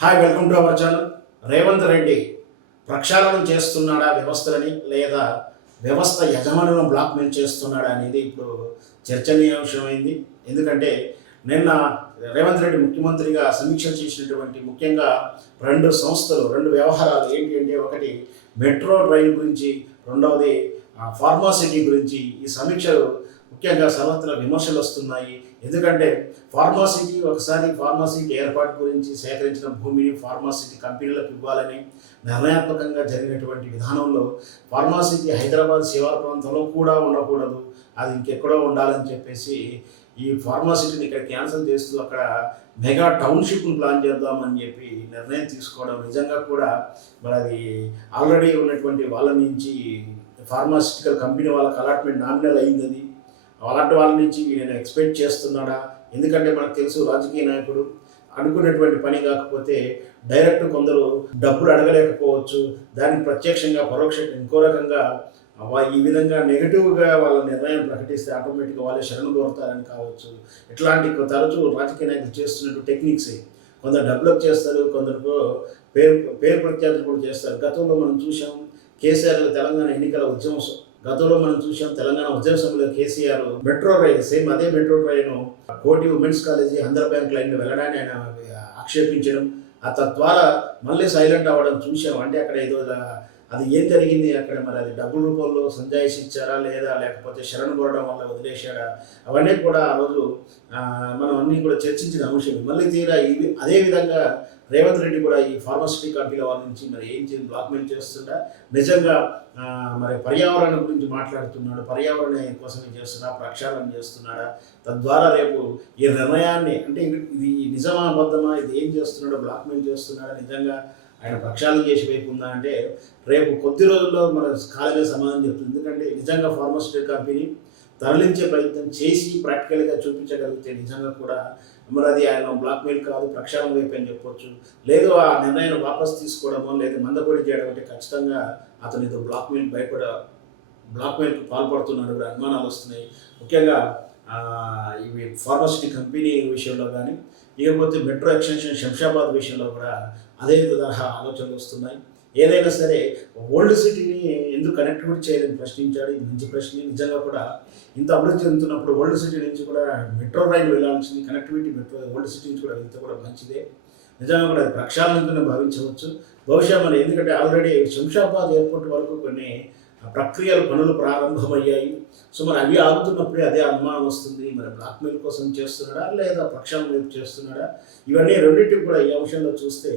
Hi, welcome to our channel. Revanth Reddy ప్రక్షాళన చేస్తున్నాడా వ్యవస్థలని, లేదా వ్యవస్థ యజమానులను బ్లాక్మెయిల్ చేస్తున్నాడా అనేది ఇప్పుడు చర్చనీయాంశమైంది. ఎందుకంటే నిన్న రేవంత్ రెడ్డి ముఖ్యమంత్రిగా సమీక్ష చేసినటువంటి ముఖ్యంగా రెండు వ్యవహారాలు ఏంటి అంటే, ఒకటి మెట్రో రైల్ గురించి, రెండవది ఫార్మాసిటీ గురించి. ఈ సమీక్షలు ముఖ్యంగా సర్వత్రా విమర్శలు వస్తున్నాయి. ఎందుకంటే ఫార్మాసిటీ ఏర్పాటు గురించి సేకరించిన భూమిని ఫార్మాసిటీ కంపెనీలకు ఇవ్వాలని నిర్ణయాత్మకంగా జరిగినటువంటి విధానంలో ఫార్మాసిటీ హైదరాబాద్ శివారు ప్రాంతంలో కూడా ఉండకూడదు, అది ఇంకెక్కడో ఉండాలని చెప్పేసి ఈ ఫార్మాసిటీని ఇక్కడ క్యాన్సిల్ చేస్తూ అక్కడ మెగా టౌన్షిప్ను ప్లాన్ చేద్దామని చెప్పి నిర్ణయం తీసుకోవడం నిజంగా కూడా మరి అది ఆల్రెడీ ఉన్నటువంటి వాళ్ళ నుంచి ఫార్మాసిటికల్ కంపెనీ వాళ్ళకి అలాట్మెంట్ నామినల్ అయింది. అలాంటి వాళ్ళ నుంచి నేను ఎక్స్పెక్ట్ చేస్తున్నాడా? ఎందుకంటే మనకు తెలుసు, రాజకీయ నాయకుడు అనుకున్నటువంటి పని కాకపోతే డైరెక్ట్ కొందరు డబ్బులు అడగలేకపోవచ్చు, దానికి ప్రత్యక్షంగా పరోక్షంగా ఇంకో రకంగా ఈ విధంగా నెగిటివ్గా వాళ్ళ నిర్ణయం ప్రకటిస్తే ఆటోమేటిక్గా వాళ్ళే శరణు కోరుతారని కావచ్చు. ఇట్లాంటి తరచూ రాజకీయ నాయకులు చేస్తున్నట్టు టెక్నిక్స్. కొందరు డబ్బులకు చేస్తారు, కొందరు పేరు ప్రఖ్యాతులు కూడా చేస్తారు. గతంలో మనం చూసాం కేసీఆర్ తెలంగాణ ఎన్నికల తెలంగాణ ఉద్యమ సభలో కేసీఆర్ మెట్రో రైలు, సేమ్ అదే మెట్రో రైలును Koti women's college Andhra bank line వెళ్ళడాన్ని ఆయన ఆక్షేపించడం, తద్వారా మళ్ళీ సైలెంట్ అవ్వడం చూసాం. అంటే అక్కడ ఏదో అది ఏం జరిగింది అక్కడ, మరి అది డబ్బుల రూపంలో సంజాయిషి ఇచ్చారా లేదా, లేకపోతే శరణ్ కోరడం వల్ల వదిలేశాడా, అవన్నీ కూడా ఆ రోజు మనం అన్నీ కూడా చర్చించిన అంశం. మళ్ళీ తీరా అదే విధంగా రేవంత్ రెడ్డి కూడా ఈ ఫార్మాసిటీ కంపెనీ వాళ్ళ నుంచి మరి ఏం బ్లాక్మెయిల్ చేస్తుందా, నిజంగా మరి పర్యావరణం గురించి మాట్లాడుతున్నాడు, పర్యావరణం కోసమే చేస్తున్నా, ప్రక్షాళన చేస్తున్నాడా, తద్వారా రేపు ఈ నిర్ణయాన్ని అంటే ఇది నిజమా అబద్ధమా, ఇది ఏం చేస్తున్నాడో, బ్లాక్మెయిల్ చేస్తున్నాడా, నిజంగా ఆయన ప్రక్షాళన చేసి వైపు ఉందా అంటే రేపు కొద్ది రోజుల్లో మన కాలమే సమాధానం చెప్తుంది. ఎందుకంటే నిజంగా ఫార్మాసిటీ కంపెనీ తరలించే ప్రయత్నం చేసి ప్రాక్టికల్గా చూపించగలిగితే నిజంగా కూడా మరి అది ఆయన బ్లాక్మెయిల్ కాదు, ప్రక్షాళన వైపు అని చెప్పొచ్చు. లేదు ఆ నిర్ణయాన్ని వాపస్ తీసుకోవడమో లేదా మందకొడి చేయడం అంటే ఖచ్చితంగా అతను ఏదో బ్లాక్మెయిల్కి పాల్పడుతున్నాడు కూడా అనుమానాలు వస్తున్నాయి. ముఖ్యంగా ఇవి ఫార్మాసిటీ కంపెనీ విషయంలో కానీ, ఇకపోతే మెట్రో ఎక్స్టెన్షన్ శంషాబాద్ విషయంలో కూడా అదే తరహా ఆలోచనలు వస్తున్నాయి. ఏదైనా సరే ఓల్డ్ సిటీని ఎందుకు కనెక్టివిటీ చేయాలని ప్రశ్నించాడు. ఇది మంచి ప్రశ్న. నిజంగా కూడా ఇంత అభివృద్ధి చెందుతున్నప్పుడు ఓల్డ్ సిటీ నుంచి కూడా మెట్రో రైలు వెళ్ళాల్సింది, కనెక్టివిటీ ఓల్డ్ సిటీ నుంచి కూడా వెళ్తే కూడా మంచిదే. నిజంగా కూడా అది ప్రక్షాళనగానే భావించవచ్చు బహుశా. మరి ఎందుకంటే ఆల్రెడీ శంషాబాద్ ఎయిర్పోర్ట్ వరకు కొన్ని పనులు ప్రారంభమయ్యాయి. సో మరి అవి ఆగుతున్నప్పుడే అదే అనుమానం వస్తుంది. మరి బ్లాక్మెయిల్ కోసం చేస్తున్నాడా లేదా ప్రక్షాళన వైపు చేస్తున్నాడా, ఇవన్నీ రెండింటికి కూడా ఈ అంశంలో చూస్తే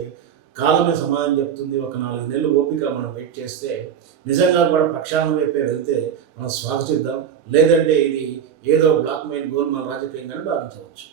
కాలమే సమాధానం చెప్తుంది. ఒక 4 నెలలు ఓపిక మనం వెయిట్ చేస్తే నిజంగా కూడా ప్రక్షాళన వైపే వెళ్తే మనం స్వాగతిద్దాం. లేదంటే ఇది ఏదో బ్లాక్మెయిల్ గోల్మాల్ రాజకీయంగానే భావించవచ్చు.